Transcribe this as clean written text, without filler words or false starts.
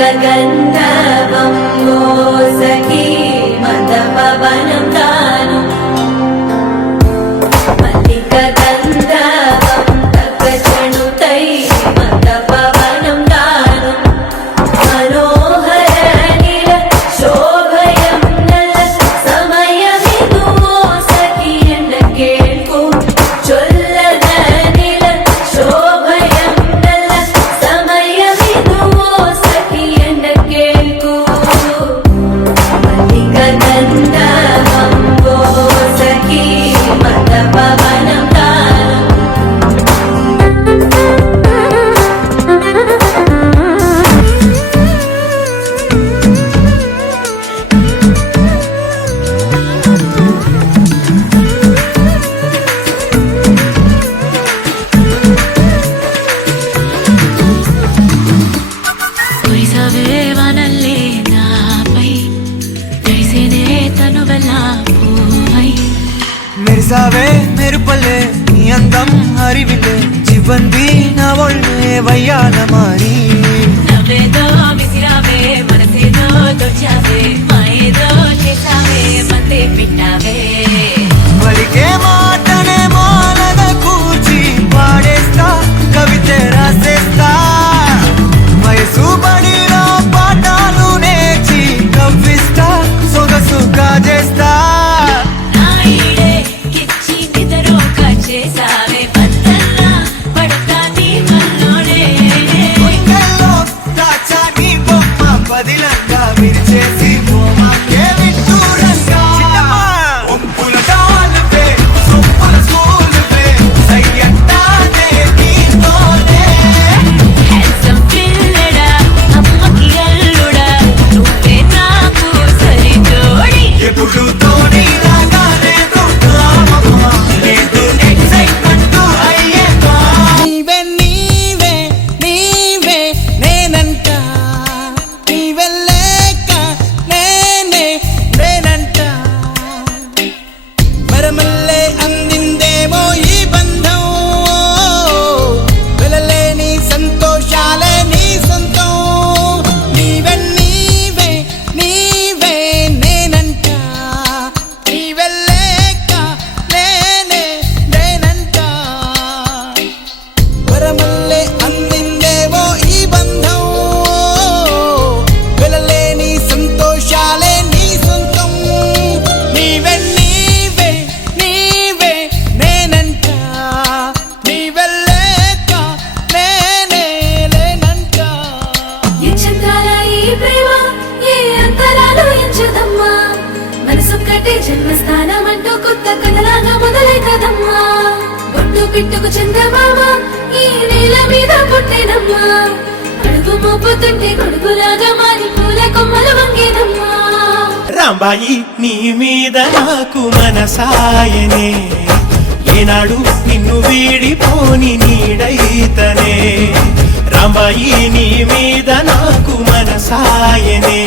गन्धवं वो सखी मदपवनं दानु मल्लिकगन्धवं तकचणुतै मदपवनं दानु मनोहरनिल शोभयं नल समयमिदु वो सखी एन्न केळ्कु चोल्लदनिल शोभयं नल समयमिदु वो सखी एन्न केळ्कु मल्लिकगन्धवं वो सखी मदपवनं दानु కురిసవే వనల్లే నాపై తెలిసేనే తనువెల్ల పూవై మెరిసావే మెరుపల్లే నీ అందం హరివిలే చివంది నా ఒళ్ళే వయ్యాల మారి నవ్వేదో విసిరావే మనసేదో దొచ్చావే మాయేదో చేసావే మందే పెట్టావే వలికే మాటనే మాలగ కూర్చి పాడేస్తా కవిత రాసేస్తా వయసు బడిలో పాఠాలు నేర్చి కవ్విస్తా సొగసు కాజేస్తా నా ఈడే కిచ్చి నిదరోక చేసావే బద్దల్లా పడతా నీ కల్లోనే గుండెల్లో దాచా నీ బొమ్మ పదిలంగా విరిచేసి బొమ్మకే విట్టూరంగా ఒంపుల డాలువే సొంపుల స్కూలువే సయ్యంటానే నీతోనే హ్యాండ్సమ్ పిల్లడా అమ్మకి అల్లుడా నువ్వే నాకు సరి జోడి ఎప్పుడు తోని రాగానే దుఃఖామమ్మ లేదు ఎక్సైట్మెంట్ అయ్యేవా నీవే నీవే నీవే నేనంట నీవెల్లేక నేనే నేనంట మరమల్లే అందిందేమో ఈ బంధం వెలలేని సంతోషాలే నీ సొంతం నీవే నీవే నీవే నేనంట నీవెల్లేక నేనే నేనంట వరమల్లే అందిందేమో ఈ బంధం వెలలేని సంతోషాలే నీ సొంతం నీవే నీవే నీవే నేనంట నీవెల్లేక నేనే నేనంట ఎంచందాల ఈ ప్రేమ ఏ అంతరాలు ఎంచదమ్మా మనసొక్కటే జన్మస్థానం అంటూ కొత్త కథలాగా మొదలైతదమ్మా బొట్టు పిట్టుకు చందమామ ఈ నేల మీద పుట్టేనమ్మా అడుగు మోపుతుంటే గొడుగులాగా మారి పూల కొమ్మలు వంగేనమ్మా రాంబాయి నీ మీద నాకు మనసాయనే ఏనాడు నిన్ను వీడిపోని నీడైతనే రాంబాయి నీ మీద నాకు మనసాయనే